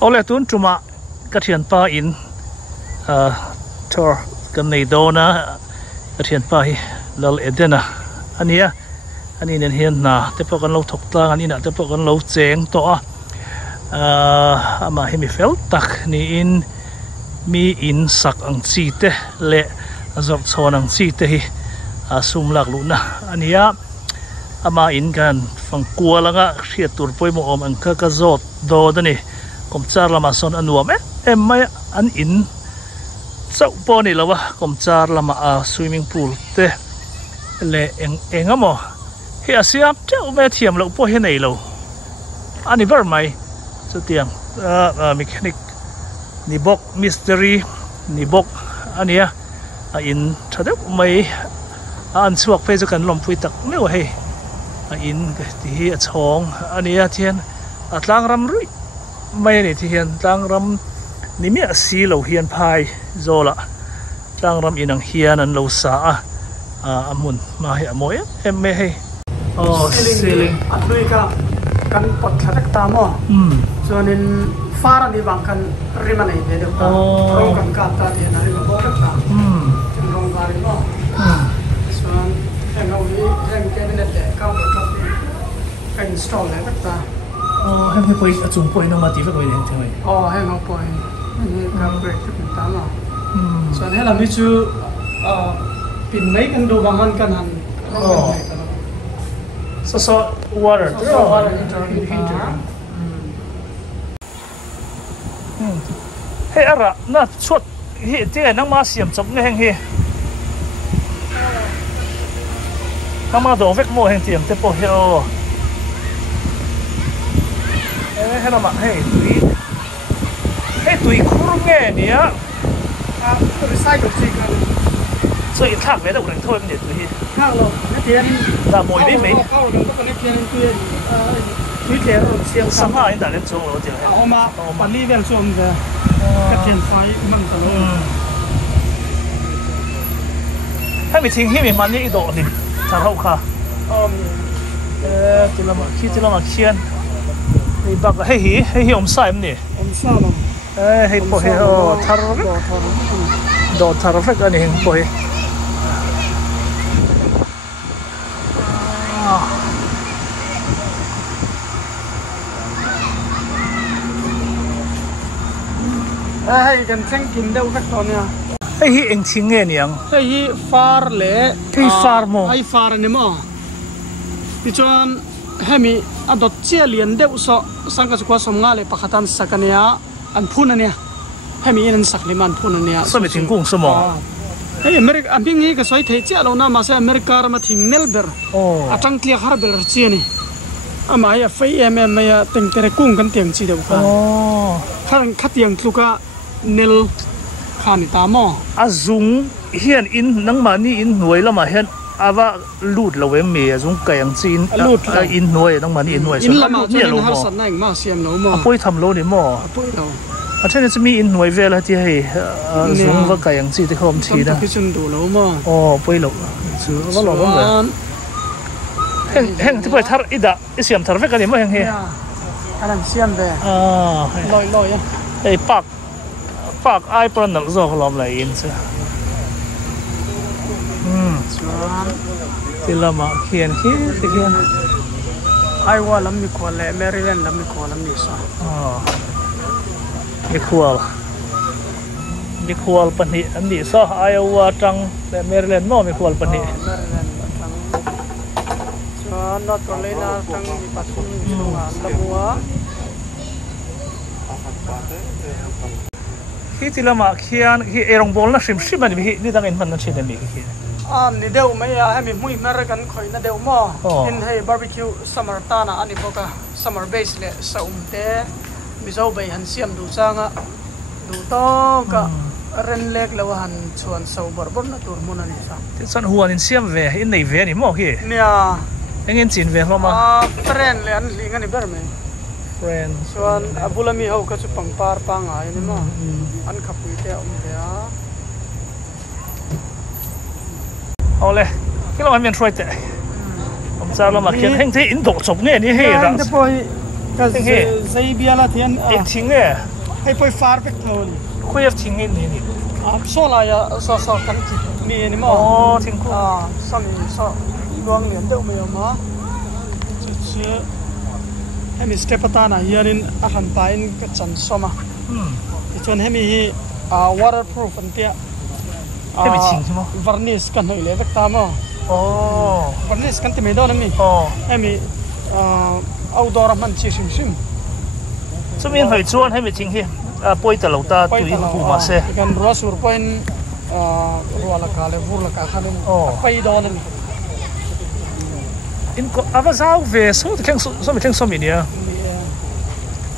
ole tun truma ka thian pa in thor kan nei do na ka thian pa hi lal edena ania ani nen hian na te po kan lo thok tlang ani na te po kan lo cheng to a ama hemi fel tak ni in mi in sak ang chi te le azok chon ang chi te hi sum lak lu na ania ama in kan fang kualanga hriat tur poi mo om ang ka zot do dani kom char lama son anuam em mai an in chau po ni lawa kom char lama swimming pool te le engamo hi asiam chau me thiam lo po he nei lo ani ber mai chu tiang mechanic ni bok mystery ni bok ania in thadep mai an chuak phe chu kan lom pui tak meu he in ti hi a chong ania thian atlang ram rui mai ni thi hian tlang ram ni mi a si lo hian phai zola tlang ram inang hian an lo sa amun ma he amoy em me he ceiling atlui ka kan pot khatak ta mo chonin far ani bang kan riman ai de ka rong kan ka ta de na ri bo ka ta rong ga ri mo son hang au ni hang cabinet de ka bo ka ka install le ta hang he poi a chung poi no ma ti fa poi de thoi hang au poi ni ka break ta ma son he la mi chu pin mai kan do bangan kan han so water heater hey ara na chot hi te nang ma siam chop nge heng hi kama do vek mo heng tiam te po he o he na ma hey tui khur nge ni a recycle chicken so it thak ve da ulang thoi me tui hi thak lo na tiền da moi đi mấy câu được có cái tiền tiền quý tiền siang sama in da le chung lo tiang he mà bản lý ven chung de cái tiền phái mang ta lo hai mi thing hi mi man ni do ni thar ho kha ti la ma khian ni bak hi om sai ni sa lo hei po he thar do thar vek ani heng po he hay gần xem kín đâu các con nha hei hi eng thing nge niang hei hi far le hei far mo ai far ni mo ti chuan hemi adot che lian deuh so sangka chukwa somnga le pakhatan sakania an phun ania hemi in sak liman phun ania so mi thing kung so mo hei america amping hi ka soi thei che lo na ma se america ma thing nelber atang tlia har ber chi ni ama ya fei ya teng tere kung kan tiang chi deuh ka khan khatiang tluka nil khani ta mo azung hian in nang ma ni in nuai lama hian ava lut lo we me azung kayang chin in nuai nang ma ni in nuai in lama ni lo har san nang ma siam lo mo apoi tham lo ni mo apoi lo a then it's me in nuai vela ti hei zung va kayang chi te khom thi da ki chun du lo mo poi lo chu va lo lo heng ti poi thar ida isiam thar ve ka ni mo heng he alam siam ve loi ya ei pak ai pron nal zo lom lai in cha ti lama khian ti khian ai wa lam mi khol le maryland lam mi khol lam ni sa mi khwal pani an ni sa Iowa tang le Maryland mo mi khwal pani so North Carolina tang mi pasun sunga lamua hi ti lama khian hi erong bol na shrim shrim ani hi ni dang in man na chine mi hi ni deu mai ya hemi mui American khoi na deu mo in hey barbecue summer tana ani boka summer base le saumte mizo bai han siam du changa du to ka ren lek lawan chuan so borbor na tur mun ani sa ti chan huan in siam ve in nei ve ni mo hi nia engin chin ve hloma friend le an ling ani ber me friend chuan abulami ho ka chu pangpar panga ani mo an khapui te te a ole kilo man try te om cha lama khian heng the in do chop nge ni he ra cái dây bia là thiên em chính nè hay phải phá vết thôi khuya chính nè nè số là số cắn thịt mì này mà chính cô sao mình sao luang liền đâu mà chứ hay mình step ta này giờ nên akan pain cái chân soma cho nên hay waterproof anh tia hay bị chính chứ mà varnish kan hơi lệ vết ta mà varnish kan tìm đâu nè mi hay mình outdoor man chỉ sim cho mình phải chuan hay bị chính hi bôi tờ lẩu ta tùy hủ mà xe kan rua sur point rua là cả lệ vur là cả khăn pay đó nè in có à sao về số thì khen số mình khen số mình nhỉ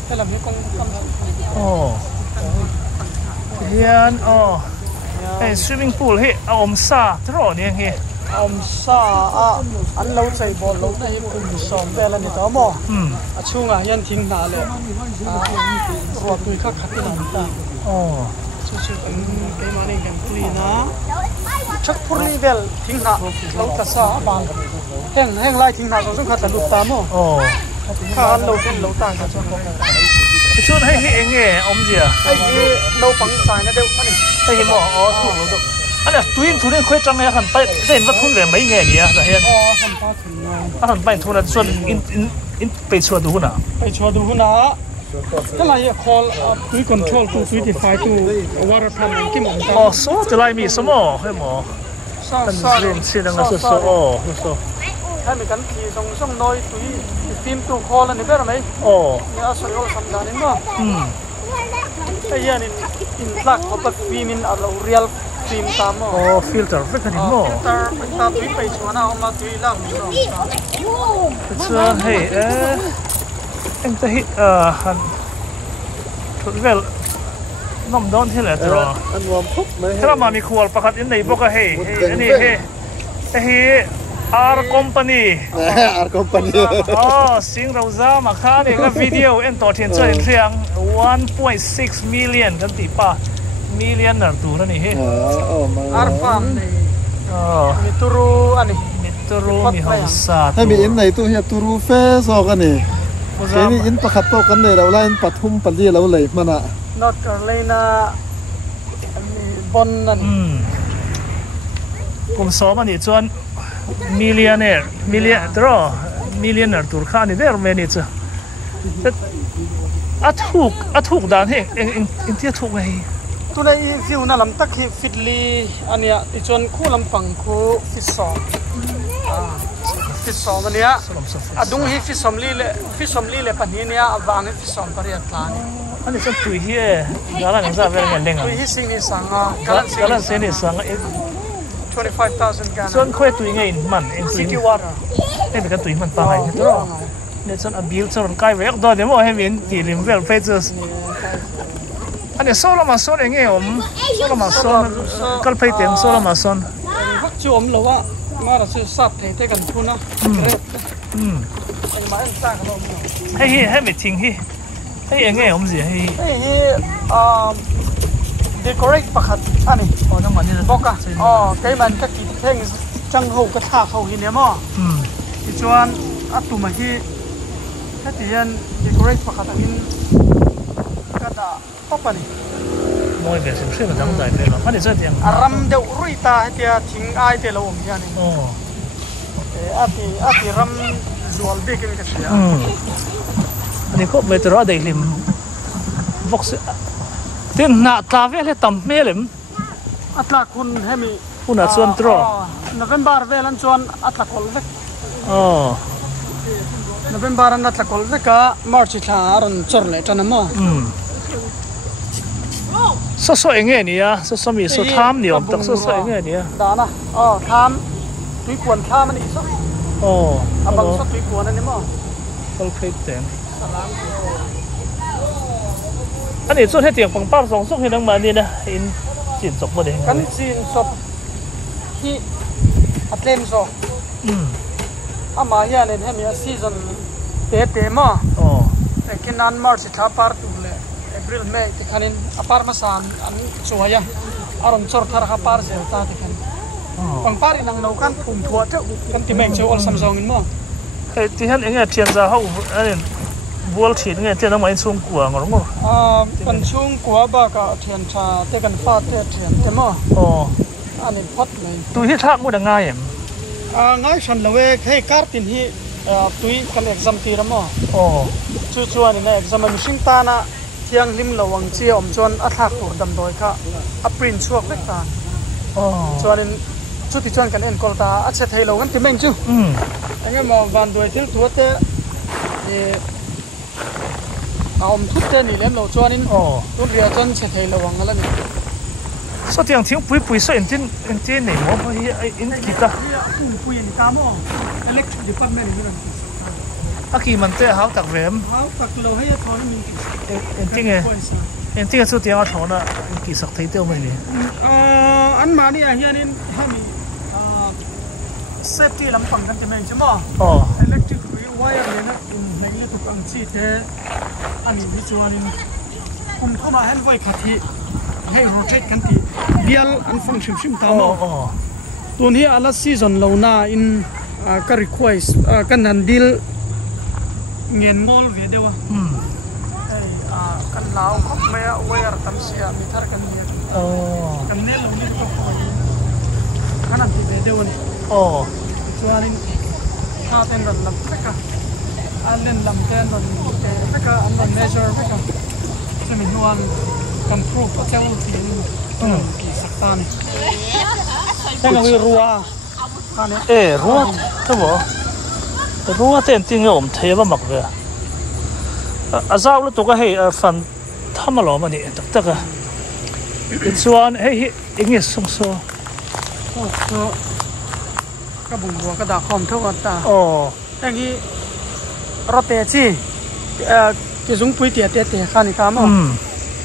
cái làm những con hiền cái swimming pool hi ông sa thế rồi nè hi ông sa anh lâu chạy ball lâu này cũng sòng về là này đó mà chung hiền thinh nà lệ rồi tôi khắc khắc cái này ta chú cái mà này cái clean á chắc phun đi về thinh nà lâu ta sa bằng heng lại thinh nà cũng khát là lục ta mà khá anh lâu trên lâu ta cái chút hay nghe ông gì à cái lâu bằng trái nó đều anh hay mỏ thủ lâu đâu anh là túi nên khơi trăng này hẳn bay cái vật thun về mấy ngày nhỉ là hiền hẳn bay thun là xuân in bay xuân đủ nào bay xuân đủ nào cái này call túi control to 25 to water pump cái mỏ số từ lại mi số mỏ hay mỏ sao lên xin đang là số hay mình cắn thì xong nói túi phim to call là này biết rồi mấy nhớ sao nó làm đàn nên mà cái gì nên in black hoặc phim in real phim tam filter với cái này mỏ filter ta túi bay chuan nào mà túi làm chuan hey anh ta hit hẳn thuật về nằm đón thế là rồi anh warm phúc mấy thế mà mi khual pakat in này bốc hey anh hey R company R company sing rau ra mà khá này cái video em tổ thiên chơi riêng 1.6 million kan ti pa million ở tu này he R farm này mituru ani mi hausa hay bị in này tu hiệp turu phê so cái này cái này in pakhat to kan này đâu la in pathum pali lâu lấy mà nè North Carolina bon nan cùng số mà ni chuan millionaire tur kha ni der me ni chu athuk dan he in tia thuk nei tu nei view na lam tak hi fitli ania ti chuan khu lam pang khu fisom fisom ania adung hi fisom li le paninia awang hi fisom pariat tlani ani chuan tui hi gala nang za ver ngen lenga tui hi sing ni sanga gala se ni sanga 25,000 gana chuan khoi tui ngai man en tui city water em cái tui man pa hai ni tro ne chuan a bil chuan kai vek do demo hemin ti lim vel pages anh solo mà son anh em solo mà son kal phai tem solo mà son hak chu om lo wa ma ra chu sat the kan phuna anh mà anh sang lo hay mi ting hi hay anh em gì hay decorate pakhat ani nó mà như boka cái man ka ki theng chang ho ka tha khau hi ne mo ti chuan atuma hi hatian decorate pakhat angin kada topani moi về xem xem đang giải về mà phát hiện ra tiếng ram deu ruita hatia thing ai te lo om hian ati ram zual be ke ka sia anh có mấy tờ đây lim box tiếng nạ ta về là tầm mê lắm atla kun hemi una chuan tro November velan chuan atla kol vek November an atla kol veka March thla aron chor le tanama so anh nghe nè so mi so tham nhiều tắc so anh nghe nè đó na tham tui kuan tham ani so abang so tui kuan ani mo kal phai tem anh ấy chuan hết tiếng bằng bao song song hay đang mà đi nè in chín chục một đấy kan chin sop hi atlem so ama hian en hemi season te ma kinan March thla par tu le April May te khanin apar ma san an chuaya aron chor thar ha par zel ta te khan pang pari nang no kan phum thua te kan ti meng che ol sam zong in mo thì hắn anh ấy thiền ra hậu anh buol thìn nghe tiền nó mới xuống của ngồi đúng không kan chung của ba ka thian cha te kan fa te thian te mo ani phot nei tui hi thak mu da ngai em ngai san lawe he kar tin hi tui kan exam ti ra mo chu chu ani na exam mi sing ta na thiang lim lawang chi om chon a thak tur dam doi kha a print chuak vek ta chuanin chu ti chuan kan en kol ta a che thei lo kan ti meng chu anh mà van đuổi thiếu thuốc thế thì ông thuốc thế này làm lâu cho nên lúc bây giờ sẽ thấy là vàng là này sao tiếng thiếu bụi sao in tin này mà phải in kita bụi này ta mà electric department này à khi mình tới háo tạc rèm háo tạc lâu hay thôi mình in tiếng số tiếng ở chỗ đó kỳ sắc thấy tiêu mình đi anh mà đi hiện nên hai mình safety làm bằng cái này chứ mà electric wire này nó này là thuộc ang chi thế anh đi cho anh cùng có mà anh voi khát thì hay rotate cái thì bial anh phong sim tao mà tuần hi ala season lâu na in cái request cái nan deal nghiền mall về đâu cái lao khóc mẹ wire tâm xe mi thar cái này cái này lâu này có cái nan thì về đâu này cho nên hai tên lần làm tất cả anh lên làm tên lần tất cả anh lần measure tất cả cho mình hoàn cầm proof ở trong thì kỳ sắc ta này đây là người rùa rùa thế bộ rùa tên tiếng ổn thế mà mặc về sao lúc tôi có hay phần thăm mà lo mà nè tất cả chuan hay ý nghĩa sung sướng cái bụng bùa cái đào khom thâu ta cái gì rót tè chi cái giống quý tè khai này cá mà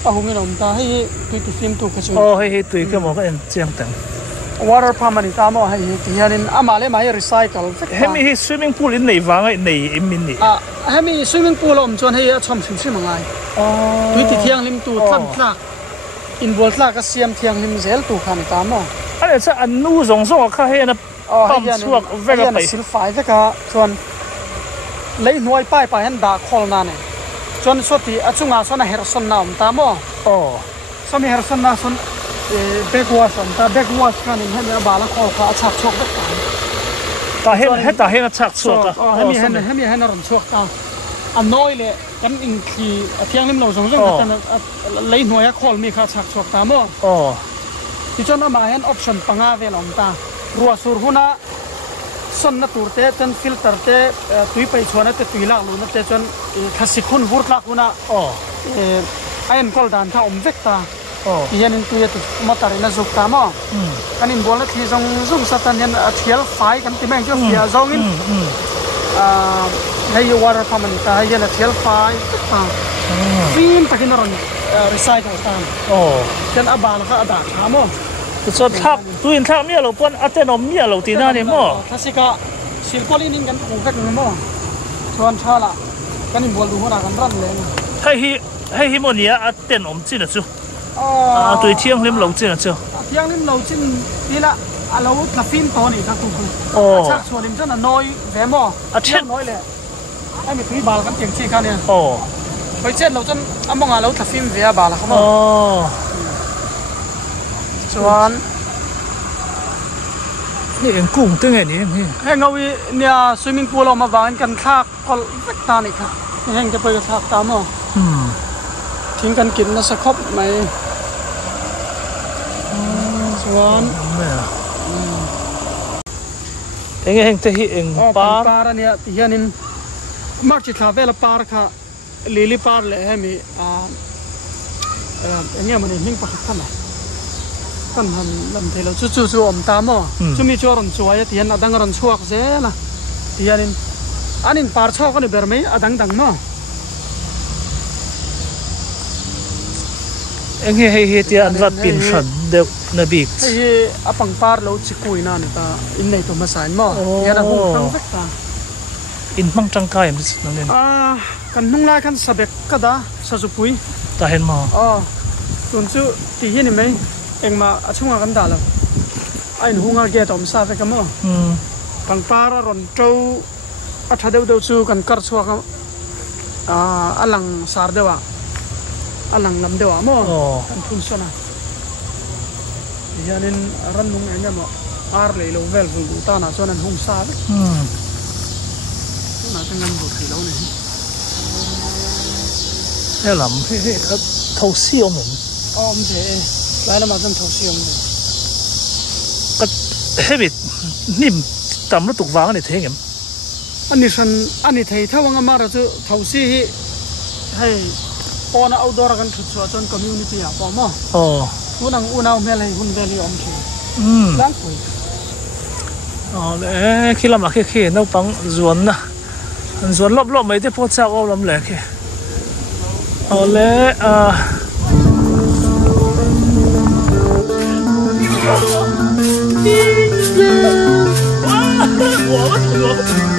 hùng cái nồng ta hay tùy phim tụ cái chỗ hay tùy cái một cái chiang tầng water pump này ta mà hay cái nên mà lấy máy recycle hay mi swimming pool in này vàng này im min này hay mi swimming pool om chọn hay chom sim mà ngay tùy thiang lim tụ thăm lạc involve lạc cái xiêm thiang lim zel tụ khai này ta mà anh sẽ ăn nu giống giống cái hay là pump chuộc về cái này phải thế cả chọn lấy nuôi pai hắn đã khol na này chọn số thì chung à số này herson nào ta mo số này herson na số backwash ta backwash cái này hắn đã bảo là khol cả chặt chuộc tất cả ta hết chặt chuộc hắn nó run chuộc ta anh nói là cái in khi thiang lim lâu giống giống ta lấy nuôi khol mi khá chặt chuộc ta mo thì cho nó mà hắn option panga về lòng ta rùa sur huna son na turte ten filter te tui pai chona te tui la lu na te chon khasi khun vurt la huna ayen kol dan tha om vek ta hianin tui te motor na zuk ta mo kanin bola thi zong satan yan thial fai kan ti meng jo fia zong in hay water pump ni ta yan thial fai fin takin ron recycle ta kan abal kha ada tha mo cho thắc tôi thắc mía lẩu quân, tên nó mía lẩu tí na này mò. Thắc xí cả, xí poly nín cái củ vẹt này mò, cho anh cha là cái nín buồn đủ là cái rắn lên. Hay hi mò nia, tên ông chín là chưa? Tôi thiang lim lẩu chín là chưa? Thiang lim lẩu chín đi là lẩu là phim to này các cụ. Chắc cho lim cho là nói về mò. Chết nói lẹ. Em bị tùy bà cái tiếng chi khăn nè. Với chết lẩu chân, anh mong là lẩu là phim về bà là không mò. Chuanนี่เองกุ้งตึ้งไงนี่เฮ้ยเงาวีเนี่ยสวิมมิ่งพูลเรามาวางกันทากก็เล็กตานี่ค่ะเฮงจะไปกับทากตามอ่ะทิ้งกันกินนะสักครบไหมชวนเองเฮงจะฮิเองปลาเนี่ยที่ยันนินมาร์จิตลาเวลปลาค่ะลิลิปลาเลยให้มีเงี้ยมันเองปลาขันน่ะกันหันลำเทเราจู่อมตามอ่ะจู่มีจอรันช่วยที่ยันอดังรันช่วยเจ้าละที่ยันอันนี้ปาร์ชอกันเบอร์ไม่อดังมั้งเองเฮที่อันวัดปินชันเด็กนบีกเฮ้อปังปาร์เราชิคุยนั่นตาอินในตัวมาสายมั้งยันหุ่นตั้งเวกตาอินมังจังกายมันนั่นเองกันนุ่งลายกันสเปกก็ได้สะสุปุยตาเห็นมั้งส่วนจู่ที่ยันนี่ไหมเองมาช่วงกันด่าแล้วไอ้หนุ่งอาเกตอมซาเฟกันมั้งปังปาร์รอนโจอัฐเดวจู่กันกัดชัวกัน alang sar dewa alang lam dewa mo kan phun sona yanin ran nung enya mo ar le lo vel vul ta na chonan hung sa na tangan bu thi lo ne e lam he thau si om je lai la ma jan thau si om de ka hebit nim tam lu tuk wang ni thengem ani thei thawanga mara chu thausi hi hei pona outdoor kan thu chu chon community a pa ma unang unau mel hei hun valley om khi lang pui le khi lam a khi no pang zuan na an zuan lop lop mai te po cha o lam le khi le我